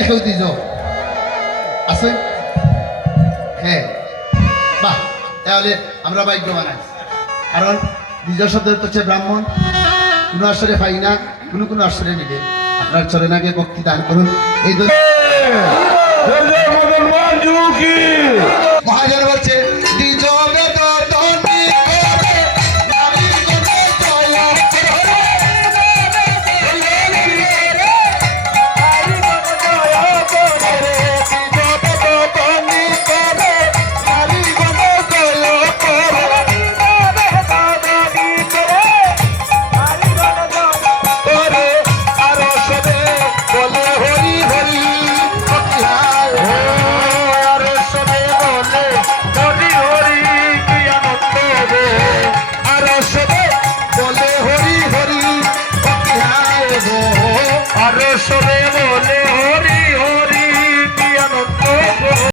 যদি কেউ দিজ আছে হ্যাঁ বাহ তাহলে আমরা ভাগ্যবান আছি কারণ দ্বিজ শব্দের হচ্ছে ব্রাহ্মণ কোনো আসরে পাই না কোনো আসরে মিলে আপনার চরণ আগে ভক্তি দান করুন এই মহাজন বলছে দ্বিজ বেদ বলে হরি